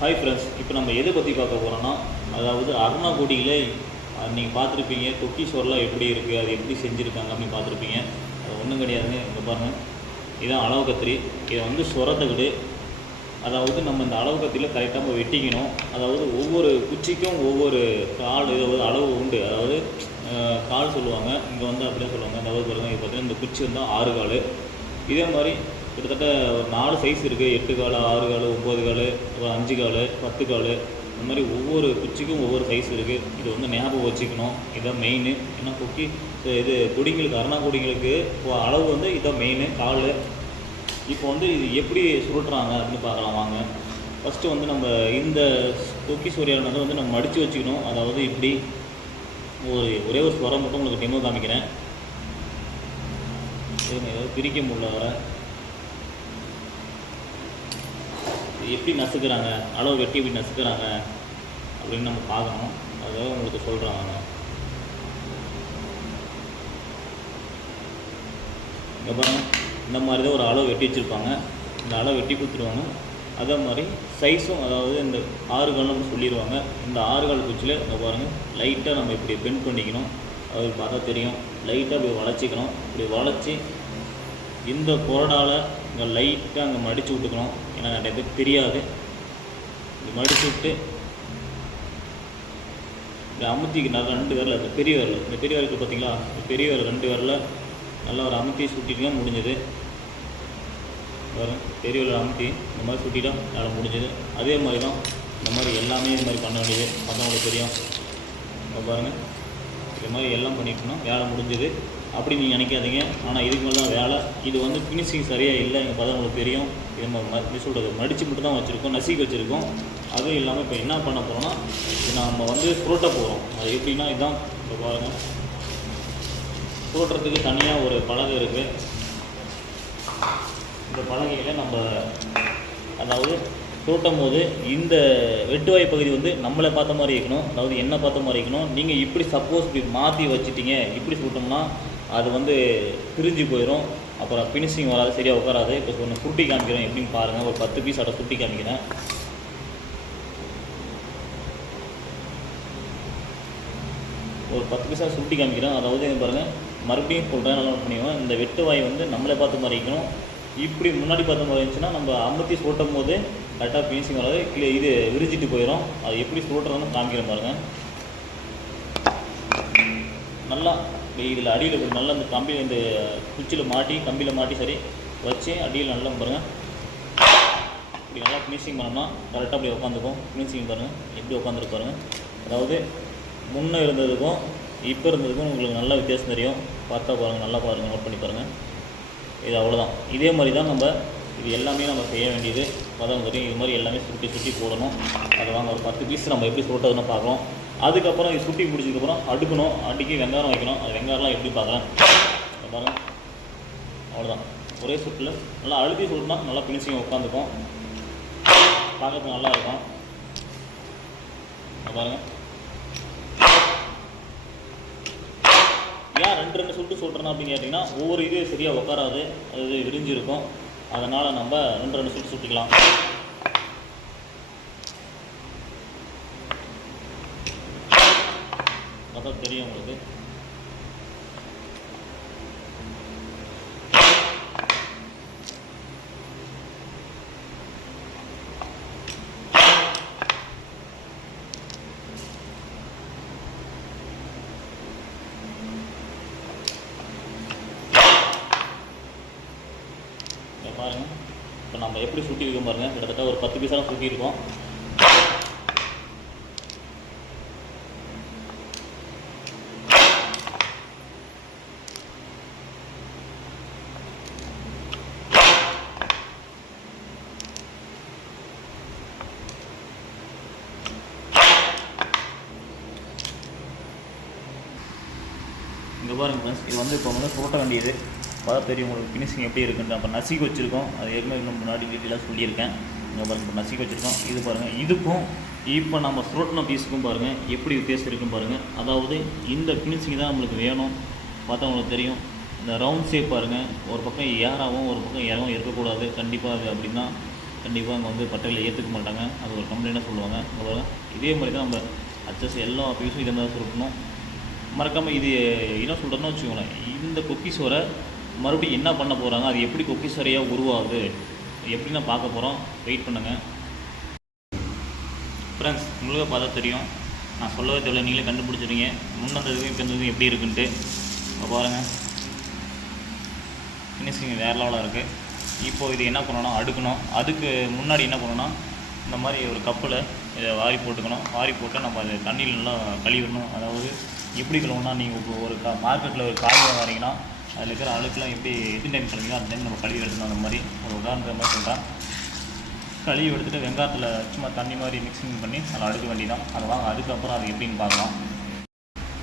Hi friends, இப்போ நம்ம எதை பற்றி பார்க்க போகிறோன்னா, அதாவது அருணாக்குடியில் நீங்கள் பார்த்துருப்பீங்க கொக்கி சோறுலாம் எப்படி இருக்குது, அது எப்படி செஞ்சுருக்காங்க அப்படின்னு பார்த்துருப்பீங்க. அது ஒன்றும் கிடையாதுங்க. இங்கே பாருங்கள், இதுதான் அளவு கத்திரி. இதை வந்து சொரத்தகடு, அதாவது நம்ம இந்த அளவு கத்திரியில் கரெக்டாக நம்ம வெட்டிக்கணும். அதாவது ஒவ்வொரு குச்சிக்கும் ஒவ்வொரு கால் இதாவது அளவு உண்டு. அதாவது கால் சொல்லுவாங்க, இங்கே வந்து அப்படியே சொல்லுவாங்க. அதாவது பாருங்கள், இது பார்த்தீங்கன்னா இந்த குச்சி வந்து 6 கால். இதே மாதிரி கிட்டத்தட்ட ஒரு 4 சைஸ் இருக்குது. 8 கால், 6 கால், 9 கால், அப்புறம் 5 கால், 10 கால், இந்த மாதிரி ஒவ்வொரு குச்சிக்கும் ஒவ்வொரு சைஸ் இருக்குது. இது வந்து ஞாபகம் வச்சுக்கணும். இதுதான் மெயின். ஏன்னா கொக்கி இது கொடிங்களுக்கு, அருணாக்குடிங்களுக்கு அளவு வந்து இதுதான் மெயின் கால். இப்போ வந்து இது எப்படி சுருட்டுறாங்க அப்படின்னு பார்க்கலாம் வாங்க. ஃபஸ்ட்டு வந்து நம்ம இந்த கொக்கி சூரியானதை வந்து நம்ம மடித்து வச்சுக்கணும். அதாவது இப்படி ஒரே ஒரு ஸ்வரம் மட்டும் உங்களுக்கு டெமோ காமிக்கிறேன். ஏதாவது பிரிக்க முடியல வர எப்படி நசுக்கிறாங்க, அளவு வெட்டி எப்படி நசுக்கிறாங்க அப்படின்னு நம்ம பார்க்கணும். அதாவது உங்களுக்கு சொல்கிறாங்க. இங்கே பாருங்கள், இந்த மாதிரி தான் ஒரு அளவு வெட்டி வச்சுருப்பாங்க. இந்த அளவு வெட்டி கொடுத்துருவாங்க. அதே மாதிரி சைஸும், அதாவது இந்த 6 கால்னு சொல்லிடுவாங்க. இந்த 6 கால் குச்சியில் இங்கே பாருங்கள், லைட்டாக நம்ம இப்படி பெண்ட் பண்ணிக்கணும். அது பார்த்தா தெரியும். லைட்டாக இப்படி வளைச்சிக்கணும். இப்படி வளைச்சி இந்த கொரடால் இங்கே லைட்டாக அங்கே மடித்து விட்டுக்கணும். ஏன்னா நிறைய பேருக்கு தெரியாது. இப்படி மடித்து விட்டு இந்த அமுத்திக்கு நல்லா 2 விரல், இந்த பெரிய விரல், இந்த பெரிய விரலுக்கு பார்த்தீங்களா, இந்த பெரிய விரல் 2 விரல நல்லா ஒரு அமுத்தி சுட்டிட்டுனா முடிஞ்சது. வரும் பெரிய விரல் அமுத்தி இந்த மாதிரி சுட்டிட்டா நல்லா முடிஞ்சது. அதே மாதிரி தான் இந்த மாதிரி எல்லாமே இந்த மாதிரி பண்ண வேண்டியது. மற்றவங்களுக்கு தெரியும். பாருங்கள், இது மாதிரி எல்லாம் பண்ணிட்டோம்னா வேலை முடிஞ்சது அப்படி நீங்கள் நினைக்காதீங்க. ஆனால் இதுக்கு மேலே தான் வேலை. இது வந்து ஃபினிஷிங் சரியாக இல்லை. இங்கே பார்த்தா உங்களுக்கு தெரியும். இது நம்ம எப்படி சொல்கிறது, மடித்து மட்டும் தான் வச்சுருக்கோம், நசுக்கி வச்சுருக்கோம். அதுவும் இல்லாமல் இப்போ என்ன பண்ண போகிறோம்னா, இது நம்ம வந்து புரோட்ட போகிறோம். அது எப்படின்னா இதுதான். இப்போ பாருங்கள், புரோட்டுறதுக்கு தனியாக ஒரு பலகை இருக்குது. இந்த பலகையில் நம்ம அதாவது சுருட்டும் போது இந்த வெட்டுவாய் பகுதி வந்து நம்மளை பார்த்த மாதிரி இருக்கணும். அதாவது என்ன பார்த்த மாதிரி இருக்கணும். நீங்கள் இப்படி சப்போஸ் இப்படி மாற்றி வச்சுட்டீங்க, இப்படி சுட்டோம்னா அது வந்து பிரிஞ்சு போயிடும். அப்புறம் ஃபினிஷிங் வராது, சரியாக உட்காராது. இப்போ ஒன்று சுட்டி காமிக்கிறேன் எப்படின்னு பாருங்கள். ஒரு 10 பீஸ் அதை சுட்டி காமிக்கிறேன். ஒரு 10 பீஸாக சுட்டி காமிக்கிறேன். அதாவது பாருங்கள், மறுபடியும் சொல்கிறேன், நல்லா பண்ணிடுவேன். இந்த வெட்டுவாய் வந்து நம்மளை பார்த்த மாதிரி இருக்கணும். இப்படி முன்னாடி பார்த்த மாதிரி இருந்துச்சுன்னா நம்ம அமுத்தி சுட்டும் போது கரெக்டாக ஃபினிஷிங் வராது. இது விரிஞ்சிட்டு போயிடும். அது எப்படி சுட்டுறதுன்னு காமிக்கிற பாருங்கள். நல்லா இதில் அடியில் இப்படி நல்லா இந்த கம்பியில், இந்த குச்சியில் மாட்டி, கம்பியில் மாட்டி சரி வச்சு அடியில் நல்லா பாருங்கள். இப்படி நல்லா ஃபினிஷிங் பண்ணோம்னா கரெக்டாக அப்படி உட்காந்துக்கும். ஃபினிஷிங் பாருங்கள் எப்படி உட்காந்துருப்பாருங்க. அதாவது முன்னே இருந்ததுக்கும் இப்போ இருந்ததுக்கும் உங்களுக்கு நல்லா வித்தியாசம் தெரியும். பார்த்தா பாருங்கள், நல்லா பாருங்கள், நோட் பண்ணி பாருங்கள். இது அவ்வளோதான். இதே மாதிரி தான் நம்ம இது எல்லாமே நம்ம செய்ய வேண்டியது. அதான் தெரியும். இது மாதிரி எல்லாமே சுட்டி போடணும். அதை வாங்க ஒரு 10 பீஸ் நம்ம எப்படி சுட்டுறதுன்னு பார்க்கலாம். அதுக்கப்புறம் இது சுட்டி பிடிச்சதுக்கப்புறம் அடுக்கணும். அடுக்கி வெங்காயம் வைக்கணும். அது வெங்காயம்லாம் எப்படி பார்க்கலாம் பாருங்கள். அவ்வளோதான். ஒரே சுட்டில் நல்லா அழுத்தி சுட்டுனா நல்லா ஃபினிஷிங் உட்காந்துக்கும். பார்க்கறதுக்கு நல்லா இருக்கும். பாருங்கள், ஏன் 2 சுட்டு சொல்கிறேன்னா அப்படின்னு கேட்டிங்கன்னா, ஒவ்வொரு இது சரியாக உட்காராது, அது விரிஞ்சிருக்கும். அதனால் நம்ம 2 சுட்டு சுட்டிக்கலாம். அதான் தெரியும் உங்களுக்கு. பாருங்கள், இப்போ நம்ம எப்படி சுட்டி வைக்க பாருங்கள். கிட்டத்தட்ட ஒரு 10 பீஸாக சுட்டியிருக்கோம். இங்கே பாருங்கள் ஃப்ரெண்ட்ஸ், இது வந்து இப்போ வந்து சுட்ட வேண்டியது. பார்த்தா தெரியும் உங்களுக்கு ஃபினிஷிங் எப்படி இருக்குன்னு. அப்போ நசுக்கி வச்சுருக்கோம். அது ஏற்கனவே இன்னும் முன்னாடி டீட்டெயிலாக சொல்லியிருக்கேன். இங்கே பாருங்கள், இப்போ நசுக்கி வச்சுருக்கோம். இது பாருங்கள், இதுக்கும் இப்போ நம்ம சுருட்டின பீஸுக்கும் பாருங்கள் எப்படி வித்தியாசம் இருக்குன்னு பாருங்கள். அதாவது இந்த ஃபினிஷிங் தான் நம்மளுக்கு வேணும். பார்த்தா உங்களுக்கு தெரியும். இந்த ரவுண்ட் ஷேப் பாருங்கள், ஒரு பக்கம் ஏறாகவும் ஒரு பக்கம் இறங்கவும் இருக்கக்கூடாது. கண்டிப்பாக அது அப்படின்னா கண்டிப்பாக அங்கே வந்து பட்டையில் ஏற்றுக்க மாட்டாங்க, அது ஒரு கம்ப்ளைண்ட்டாக சொல்லுவாங்க. இதே மாதிரி தான் நம்ம அட்ஜஸ்ட் எல்லா பீஸும் இதை தான் சுருட்டணும். மறக்காமல் இது என்ன சொல்கிறதுன்னு வச்சுக்கோங்களேன், இந்த கொக்கி சோரை மறுபடியும் என்ன பண்ண போகிறாங்க, அது எப்படி கொக்கி சோரையாக உருவாகுது எப்படின்னு பார்க்க போகிறோம். வெயிட் பண்ணுங்கள் ஃப்ரெண்ட்ஸ். உங்களுக்கு பார்த்தா தெரியும், நான் சொல்லவே தெரியல, நீங்களே கண்டுபிடிச்சிருங்க முன்ன வந்ததுக்கும் இப்போ இருந்ததுக்கும் எப்படி இருக்குன்ட்டு. இப்போ பாருங்கள், ஃபினிஷிங் வேறு லெவலாக இருக்குது. இப்போது இது என்ன பண்ணணும், அடுக்கணும். அதுக்கு முன்னாடி என்ன பண்ணணும்னா, இந்த மாதிரி ஒரு கப்பில் இதை வாரி போட்டுக்கணும். வாரி போட்டு நம்ம அதை தண்ணியில் நல்லா கழுவிடணும். அதாவது எப்படி கழுவுனா, நீங்கள் இப்போ ஒரு மார்க்கெட்டில் ஒரு காய் வாங்கினீங்கன்னா அதில் இருக்கிற அழுக்கெல்லாம் எப்படி எத்தனை டைம் கழுவிங்களோ அந்த டைம் நம்ம கழுவி எடுக்கணும். அந்த மாதிரி ஒரு உதாரணத்தை மாதிரி சொல்கிறேன். கழுவி எடுத்துகிட்டு வெங்காயத்தில் சும்மா தண்ணி மாதிரி மிக்சிங் பண்ணி அதில் அடுக்க வேண்டியதான். அதை வாங்க, அதுக்கப்புறம் அது எப்படின்னு பார்க்கலாம்.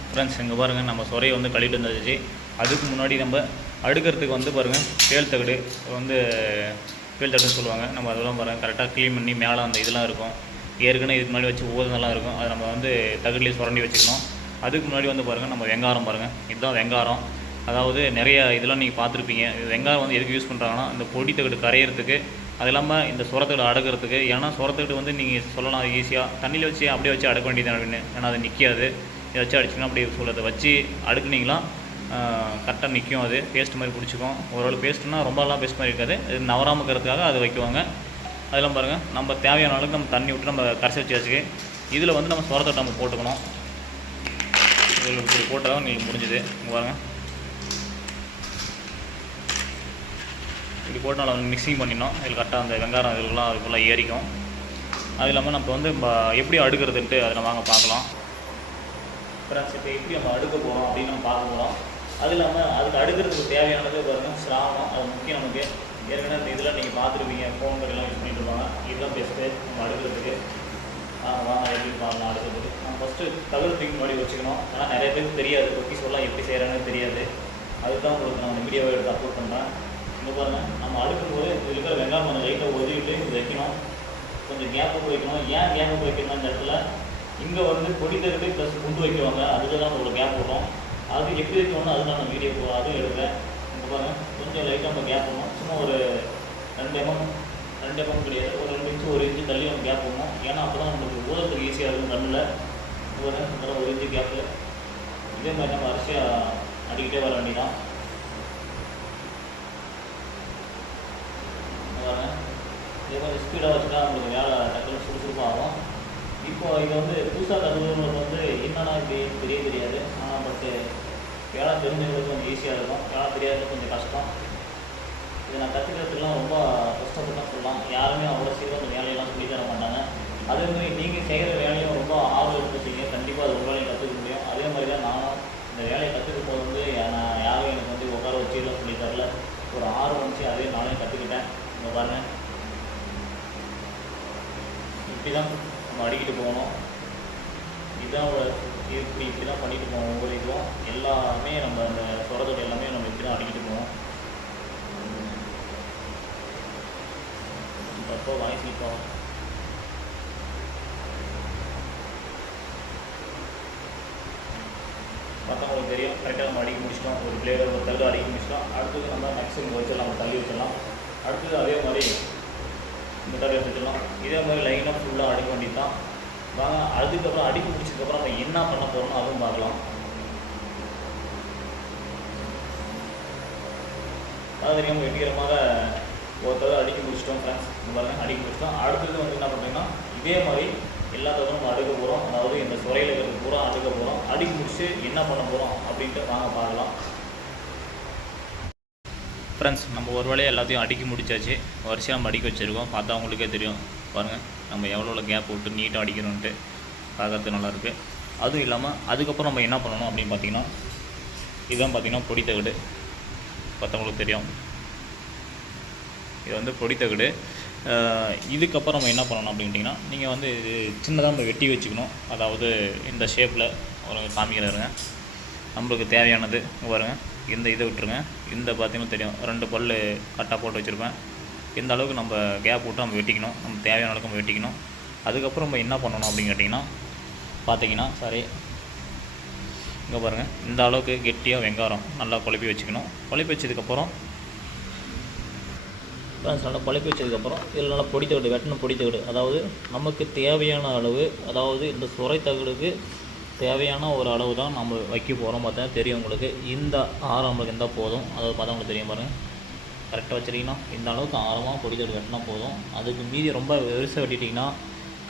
ஃப்ரெண்ட்ஸ் இங்கே பாருங்கள், நம்ம சொரையை வந்து கழுவிட்டு வந்துச்சு. அதுக்கு முன்னாடி நம்ம அடுக்கிறதுக்கு வந்து பாருங்கள், பேல் தகடு வந்து பேல் தகடுன்னு சொல்லுவாங்க. நம்ம அதெல்லாம் பாருங்கள் கரெக்டாக க்ளீன் பண்ணி மேலே அந்த இதெல்லாம் இருக்கும், ஏற்கனவே இதுக்கு முன்னாடி வச்சு ஓதுனெல்லாம் இருக்கும், அதை நம்ம வந்து தகடுலேயே சுரண்டி வச்சுக்கணும். அதுக்கு முன்னாடி வந்து பாருங்கள், நம்ம வெங்காயம் பாருங்கள், இதுதான் வெங்காயம். அதாவது நிறைய இதெல்லாம் நீங்கள் பார்த்துருப்பீங்க. வெங்காயம் வந்து எதுக்கு யூஸ் பண்ணுறாங்கன்னா, இந்த பொடி தகடு கரையிறதுக்கு, அது இல்லாமல் இந்த சுரத்தகடு அடக்கிறதுக்கு. ஏன்னா சுரத்தகடு வந்து நீங்கள் சொல்லலாம் ஈஸியாக தண்ணியில் வச்சு அப்படியே வச்சு அடக்க வேண்டியது அப்படின்னு, ஏன்னா அது நிற்காது. இதை வச்சு அடிச்சிங்கன்னா அப்படியே சொல்கிறத வச்சு அடுக்குனிங்களா கரெக்டாக நிற்கும். அது பேஸ்ட் மாதிரி பிடிச்சிக்கும். ஓரளவு பேஸ்ட்னா ரொம்பலாம் பேஸ்ட் மாதிரி இருக்காது, இது நவராமல் இருக்கிறதுக்காக அது வைக்குவாங்க. அதெல்லாம் பாருங்கள், நம்ம தேவையான அளவுக்கு நம்ம தண்ணி விட்டு நம்ம கரைச்சி வச்சாச்சு. இதில் வந்து நம்ம சுரத்தகடு நம்ம போட்டுக்கணும். இதில் இப்படி போட்டால் தான் நீங்கள் முடிஞ்சுது. பாருங்கள், இப்படி போட்டு நல்லா மிக்சிங் பண்ணிடணும். இதில் கரெக்டாக அந்த வெங்காயம் இதுலாம் அதுக்குள்ளே ஏறிக்கும். அது இல்லாமல் நம்ம வந்து எப்படி அடுக்கிறதுன்ட்டு அதை நம்ம வாங்க பார்க்கலாம். ஃப்ரெண்ட்ஸ் இப்போ எப்படி நம்ம அடுக்க போகிறோம் அப்படின்னு நம்ம பார்க்க போகிறோம். அது இல்லாமல் அதுக்கு அடுக்கிறதுக்கு தேவையானது பாருங்கள் சிராமம், அது முக்கியம் நமக்கு. ஏற்கனவே இந்த இதெல்லாம் நீங்கள் பார்த்துருப்பீங்க, ஃபோன்கள்லாம் யூஸ் பண்ணிட்டு இருப்பாங்க. இதுதான் பெஸ்ட்டு நம்ம அடுக்கிறதுக்கு. வாங்க எப்படின்னு பார்க்கலாம். அடுக்கிறதுக்கு நம்ம ஃபஸ்ட்டு தகுதிக்கு முன்னாடி வச்சுக்கணும். ஆனால் நிறைய பேருக்கு தெரியாது, கொக்கி சொல்லலாம் எப்படி செய்கிறாங்கன்னு தெரியாது. அதுதான் உங்களுக்கு நான் இந்த வீடியோவை எடுத்து அப்லோட் பண்ணுறேன். இங்கே பாருங்கள், நம்ம அடுக்கும்போது இதில் இருக்கிற வெங்காயம் கொஞ்சம் லைட்டாக ஒதுக்கிட்டு இது வைக்கணும். கொஞ்சம் கேப்பு வைக்கணும். ஏன் கேப்பு வைக்கணும் இந்த இடத்துல, இங்கே வந்து பொடி தகடு ப்ளஸ் குண்டு வைக்குவாங்க, அதுக்கு தான் ஒரு கேப் விடுறோம். அது எப்படி வைக்கணும்னு அது நான் வீடியோ அதுவும் எடுக்கிறேன். இங்கே பாருங்கள், கொஞ்சம் லைட்டாக நம்ம கேப் பண்ணணும். சும்மா ஒரு 2 mm கிடையாது, ஒரு 2 இன்ச்சு 1 இன்ச்சு தள்ளி நம்ம கேப் பண்ணணும். ஏன்னா அப்போ தான் நம்மளுக்கு ஊதத்துக்கு ஈஸியாக இருக்கும். கண்ணில் ஒரு 1 இன்ச்சு கேப்பு. இதே மாதிரி நம்ம அரிசியாக அடிக்கிட்டே வர வேண்டியதான். இதே மாதிரி ஸ்பீடாக வச்சுட்டா நம்மளுக்கு வேலை டக்குனு சுறுசுறுப்பாக ஆகும். இப்போ இது வந்து புதுசாக கற்றுக்கிறவங்களுக்கு வந்து என்னென்னா இப்படி தெரியாது. ஆனால் பட்டு வேலை தெரிஞ்சவங்களுக்கு கொஞ்சம் ஈஸியாக இருக்கும், வேலை தெரியாதது கொஞ்சம் கஷ்டம். இதை நான் கற்றுக்கிறதுக்குலாம் ரொம்ப கஷ்டப்பட்டு தான் சொல்லலாம். யாருமே அவ்வளோ சீக்கிரம் அந்த வேலையெல்லாம் சொல்லி தர மாட்டாங்க. அதே மாதிரி நீங்கள் செய்கிற வேலையும் ரொம்ப ஆர்வம் எடுத்துட்டீங்க, கண்டிப்பாக அது ஒரு வேலையை கற்றுக்க முடியும். அதே மாதிரி தான் நானும் இந்த வேலையை கற்றுக்க போது வந்து நான் யாரும் எனக்கு வந்து உட்கார வச்சுலாம் சொல்லி தரல, ஒரு ஆர்வம் வந்துச்சு, அதே நானே கற்றுக்கிட்டேன். இங்கே பாருங்கள், இப்படி தான் நம்ம அடிக்கிட்டு போகணும். இதுதான் இப்படி தான் பண்ணிட்டு போவோம். ஒவ்வொரு இதுவும் எல்லாமே நம்ம அந்த சொரத்தோடு எல்லாமே நம்ம இப்படி தான் அடிக்கிட்டு போவோம். அப்போ வாங்கி இப்போ மற்றவங்களுக்கு தெரியும். கரெக்டாக நம்ம அடிக்க முடிச்சிட்டோம். ஒரு பிளேயர் ஒரு தள்ளு அடிக்க முடிச்சிட்டோம். அடுத்தது நம்ம மேக்ஸிமம் வச்சிடலாம், நம்ம தள்ளி வச்சிடலாம். அடுத்தது அதே மாதிரி இந்த தடவை வச்சுக்கலாம். இதே மாதிரி லைனாக ஃபுல்லாக அடிக்க வேண்டியது தான். வாங்க, அதுக்கப்புறம் அடிக்க முடிச்சதுக்கப்புறம் நம்ம என்ன பண்ண போகிறோம்னு அதுவும் பார்க்கலாம். அது தெரியாமல் வெற்றிகரமாக ஒரு தடவை அடிக்க முடிச்சிட்டோம் ஃப்ரெண்ட்ஸ். இந்த பாருங்கள், அடிக்க முடிச்சிட்டோம். அடுத்தது வந்து என்ன பண்ணுறீங்கன்னா, இதே மாதிரி எல்லா தடவை நம்ம அடுக்க போகிறோம். அதாவது இந்த சுரையில் இருக்கிறது பூரா அடுக்க போகிறோம். அடிக்க முடிச்சு என்ன பண்ண போகிறோம் அப்படின்ட்டு வாங்க பார்க்கலாம். ஃப்ரெண்ட்ஸ், நம்ம ஒரு வேலையை எல்லாத்தையும் அடுக்கி முடிச்சாச்சு. வரிசையாக நம்ம அடிக்க வச்சுருக்கோம். பார்த்தா உங்களுக்கே தெரியும் பாருங்கள், நம்ம எவ்வளோ கேப் விட்டு நீட்டாக அடிக்கணுன்ட்டு பார்க்கறதுக்கு நல்லாயிருக்கு. அதுவும் இல்லாமல் அதுக்கப்புறம் நம்ம என்ன பண்ணணும் அப்படின்னு பார்த்தீங்கன்னா, இதுதான் பார்த்திங்கன்னா பொடி தகடு. பார்த்தவங்களுக்கு தெரியும், இது வந்து பொடி தகடு. இதுக்கப்புறம் நம்ம என்ன பண்ணணும் அப்படின்ட்டிங்கன்னா, நீங்கள் வந்து இது சின்னதாக நம்ம வெட்டி வச்சுக்கணும். அதாவது இந்த ஷேப்பில் ஒரு காமிக்கிறாருங்க. நம்மளுக்கு தேவையானது பாருங்கள், இந்த இதை விட்டுருங்க. இந்த பார்த்திங்கன்னா தெரியும், 2 பல் கட்டாக போட்டு வச்சுருப்பேன். இந்த அளவுக்கு நம்ம கேப் விட்டு நம்ம வெட்டிக்கணும். நம்ம தேவையான அளவுக்கு நம்ம வெட்டிக்கணும். அதுக்கப்புறம் நம்ம என்ன பண்ணணும் அப்படின்னு கேட்டிங்கன்னா, பார்த்தீங்கன்னா சரி, இங்கே பாருங்கள், இந்த அளவுக்கு கெட்டியாக வெங்காயம் நல்லா குழப்பி வச்சுக்கணும். குழப்பி வச்சதுக்கப்புறம் நல்லா பழுக்க வச்சதுக்கப்புறம் இதில் நல்லா பொடி தகடு வெட்டின பொடி தகடு, அதாவது நமக்கு தேவையான அளவு, அதாவது இந்த சுரை தகடுக்கு தேவையான ஒரு அளவு தான் நம்ம வைக்க போகிறோம். பார்த்தா தெரியும் உங்களுக்கு. இந்த ஆரம் நம்மளுக்கு இருந்தால் போதும். அதாவது பார்த்தா உங்களுக்கு தெரியும் பாருங்கள். கரெக்டாக வச்சுட்டிங்கன்னா இந்த அளவுக்கு ஆரமாக பொடி தகடு வெட்டினா போதும். அதுக்கு மீதி ரொம்ப பெருசாக வெட்டிட்டிங்கன்னா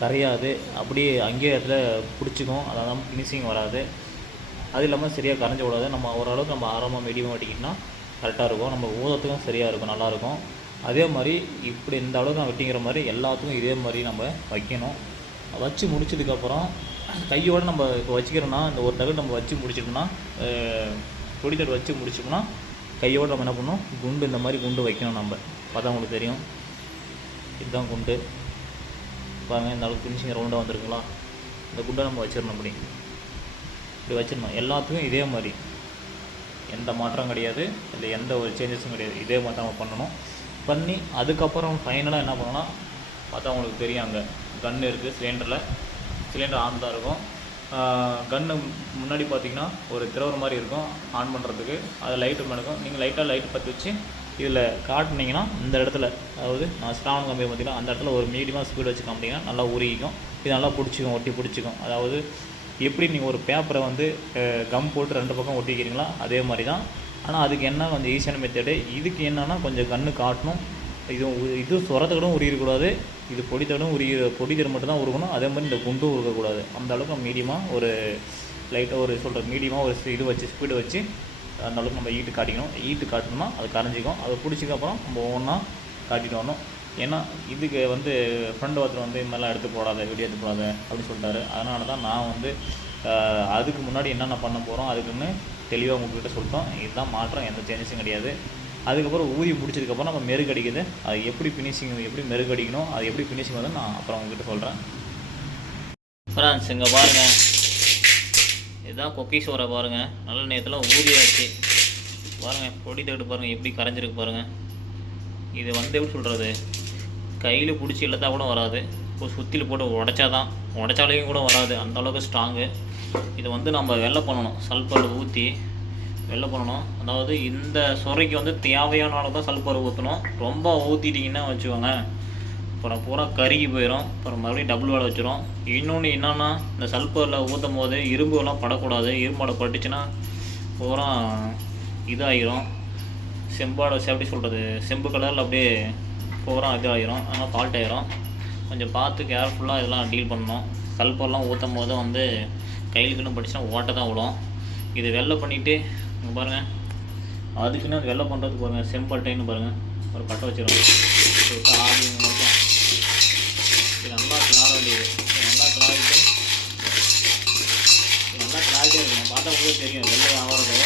கரையாது, அப்படியே அங்கேயே இடத்துல பிடிச்சிக்கும், அதான் ஃபினிஷிங் வராது. அது இல்லாமல் சரியாக கரைஞ்சி விடாது. நம்ம ஓரளவுக்கு நம்ம ஆரமாக மீடியமாக வெட்டிக்கிட்டோம்னா கரெக்டாக இருக்கும். நம்ம ஊதத்துக்கும் சரியாக இருக்கும், நல்லாயிருக்கும். அதே மாதிரி இப்படி இந்த அளவுக்கு நான் வெட்டிங்கிற மாதிரி எல்லாத்துக்கும் இதே மாதிரி நம்ம வைக்கணும். வச்சு முடிச்சதுக்கப்புறம் கையோடு நம்ம இப்போ வச்சுக்கிறோன்னா இந்த ஒரு தகடு நம்ம வச்சு முடிச்சிட்டோம்னா, பொடி தகடு வச்சு முடிச்சோம்னா கையோடு நம்ம என்ன பண்ணணும், குண்டு இந்த மாதிரி குண்டு வைக்கணும். நம்ம பார்த்தா உங்களுக்கு தெரியும். இதுதான் குண்டு பாருங்கள். இந்த அளவுக்கு ஃபினிஷிங் ரவுண்டாக வந்துருக்குங்களா? இந்த குண்டை நம்ம வச்சிடணும். இப்படி வச்சிடணும். எல்லாத்துக்கும் இதே மாதிரி, எந்த மாற்றம் கிடையாது, இல்லை எந்த ஒரு சேஞ்சஸும் கிடையாது. இதே மாதிரி நம்ம பண்ணணும். பண்ணி அதுக்கப்புறம் ஃபைனலாக என்ன பண்ணணும்னா, பார்த்தா உங்களுக்கு தெரியும், அங்கே கன்று இருக்குது. சிலிண்டர் ஆன் தான் இருக்கும். கன்று முன்னாடி பார்த்திங்கன்னா ஒரு திரவர் மாதிரி இருக்கும் ஆன் பண்ணுறதுக்கு. அது லைட்டு இருக்கும். நீங்கள் லைட்டு பற்றி வச்சு இதில் காட்டினீங்கன்னா இந்த இடத்துல, அதாவது நான் ஸ்ட்ராங் கம்பி பார்த்திங்கன்னா அந்த இடத்துல ஒரு மீடியமாக ஸ்பீடு வச்சு காமிட்டிங்கன்னா நல்லா உருகிக்கும். இது நல்லா பிடிச்சிக்கும், ஒட்டி பிடிச்சிக்கும். அதாவது எப்படி நீங்கள் ஒரு பேப்பரை வந்து கம் போட்டு 2 பக்கம் ஒட்டிக்கிறீங்களா அதே மாதிரி தான். ஆனால் அதுக்கு என்ன கொஞ்சம் ஈஸியான மெத்தடு. இதுக்கு என்னென்னா கொஞ்சம் கன்று காட்டணும். இது சொரத்தகடும் உருகிடக்கூடாது, இது பொடித்தகடும் பொடித்தகடு மட்டும் தான் உருகணும். அதே மாதிரி இந்த குண்டும் உருகக்கூடாது. அந்த அளவுக்கு மீடியமாக ஒரு லைட்டாக ஒரு மீடியமாக ஒரு இது வச்சு ஸ்பீடு வச்சு அந்த அளவுக்கு நம்ம ஈட்டு காட்டிக்கணும். ஈட்டு காட்டணும்னா அது கரைஞ்சிக்கும். அதை பிடிச்சதுக்கப்புறம் நம்ம ஒவ்வொன்றா காட்டிட்டு வரணும். ஏன்னா இதுக்கு வந்து ஃப்ரெண்டு ஒருத்தர் வந்து இது மாதிரிலாம் எடுத்து போடாத, வீடியோ எடுத்து போடாத அப்படின்னு சொல்லிட்டாரு. அதனால தான் நான் வந்து அதுக்கு முன்னாடி என்னென்ன பண்ண போகிறோம் அதுக்குன்னு தெளிவாக உங்கள்கிட்ட சொல்லிட்டோம். இதுதான் மாற்றம், எந்த சேஞ்சஸும் கிடையாது. அதுக்கப்புறம் ஊதி முடிச்சதுக்கப்புறம் நம்ம மெருகு அடிக்குது, அது எப்படி ஃபினிஷிங், எப்படி மெருகு அடிக்கணும், அது எப்படி ஃபினிஷிங் வந்து நான் அப்புறம் உங்கள்கிட்ட சொல்கிறேன். ஃப்ரெண்ட்ஸ் இங்கே பாருங்கள், இதுதான் கொக்கி சோறை பாருங்கள். நல்ல நேரத்தில் ஊதியாச்சு பாருங்கள். பொடி தகடு பாருங்கள் எப்படி கரைஞ்சிருக்கு பாருங்கள். இது வந்து எப்படி சொல்கிறது, கையில் பிடிச்சி இழுத்தா கூட வராது. இப்போ சுற்றியில் போட்டு உடைச்சாலையும் கூட வராது, அந்தளவுக்கு ஸ்ட்ராங்கு. இதை வந்து நம்ம வெள்ளை பண்ணணும், சல்பர் ஊற்றி வெள்ளை பண்ணணும். அதாவது இந்த சொரைக்கு வந்து தேவையான அளவு தான் சல்பர் ஊற்றணும். ரொம்ப ஊற்றிட்டிங்கன்னா வச்சுக்கோங்க அப்புறம் பூரா கருகி போயிடும். அப்புறம் மறுபடியும் டபுள் வேலை வச்சிடும். இன்னொன்று என்னென்னா, இந்த சல்பரில் ஊற்றும் போது இரும்புலாம் படக்கூடாது. இரும்போட பட்டுச்சுன்னா பூரா இதாகிடும். எப்படி சொல்கிறது, செம்பு கலரில் அப்படியே பூரா இதாகிடும். அதனால் ஃபால்ட் ஆகிரும். கொஞ்சம் பார்த்து கேர்ஃபுல்லாக இதெல்லாம் டீல் பண்ணணும். சல்பர்லாம் ஊற்றும் போது வந்து கையிலுக்குன்னு படிச்சுன்னா ஓட்டை தான் விடும். இது வெள்ளை பண்ணிவிட்டு இங்கே பாருங்கள், அதுக்குன்னு அது வெள்ளை பண்ணுறது பாருங்கள். செம்பட்டைன்னு பாருங்கள், ஒரு பட்டை வச்சிடும். ஆடி இருக்கும். இது நல்லா கிளார வேண்டியது. நல்லா கிளாரிட்டு இருக்கணும். பார்த்தா உங்களுக்கு தெரியும் வெள்ளை ஆகிறது.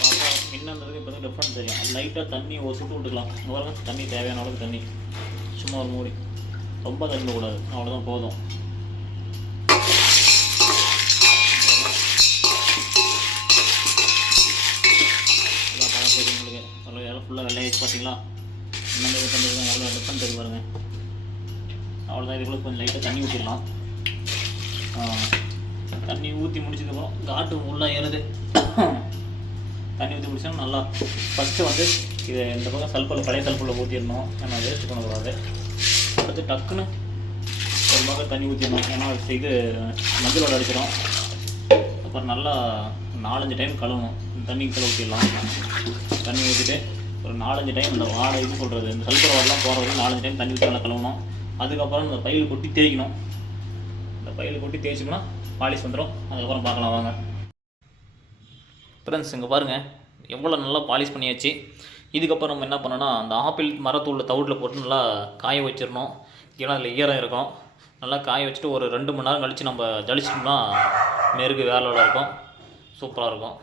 பார்த்தா மின்னதுக்கு இப்போ தான் டிஃப்ரெண்ட் தெரியும். அது லைட்டாக தண்ணி ஒரு சுட்டு விட்டுக்கலாம். பாருங்கள், தண்ணி தேவையான அளவுக்கு தண்ணி, சும்மா ஒரு மூடி, ரொம்ப தண்ணி கூடாது, அவ்வளோதான் போதும். ஃபுல்லாக வெள்ளையாச்சு பார்த்தீங்களா? இன்னும் இது பண்ணுறது எவ்வளோ டிஃப்ரெண்ட் தெரியும் பாருங்கள். அவ்வளோதான். இதுக்குள்ளே கொஞ்சம் லைட்டாக தண்ணி ஊற்றிடலாம். தண்ணி ஊற்றி முடிச்சதுக்கப்புறம் காட்டு உள்ளே ஏறுது. தண்ணி ஊற்றி முடிச்சோன்னா நல்லா ஃபஸ்ட்டு வந்து இதை இந்த பக்கம் சல்பரில் பழைய சல்பரில் ஊற்றிடணும். ஏன்னா வேஸ்ட் பண்ணக்கூடாது. அடுத்து டக்குன்னு ஒரு பக்கம் தண்ணி ஊற்றிடணும். ஏன்னா இது மஞ்சளோட அடிச்சிடும். அப்புறம் நல்லா 4-5 டைம் கழுவணும். தண்ணிக்குள்ளே ஊற்றிடலாம். தண்ணி ஊற்றிட்டு ஒரு 4-5 டைம் இந்த வாடை இது சொல்கிறது, இந்த சல்பர் வாடெலாம் போகிறது 4-5 டைம் தண்ணி ஊற்றி நல்லா கழுவணும். அதுக்கப்புறம் இந்த பையில் கொட்டி தேய்க்கணும். இந்த பையில் கொட்டி தேய்ச்சோம்னா பாலிஷ் வந்துடும். அதுக்கப்புறம் பார்க்கலாம் வாங்க. ஃப்ரெண்ட்ஸ் இங்கே பாருங்கள் எவ்வளோ நல்லா பாலிஷ் பண்ணியாச்சு. இதுக்கப்புறம் நம்ம என்ன பண்ணோன்னா, அந்த ஆப்பிள் மரத்தூளில் தவிட்டில் போட்டு நல்லா காய வச்சிடணும். ஏன்னா அதில் ஈரம் இருக்கும். நல்லா காய வச்சுட்டு ஒரு 2 மணி நேரம் கழித்து நம்ம ஜலிச்சிட்டோம்னா மெருகு வேலையோட இருக்கும், சூப்பராக இருக்கும்.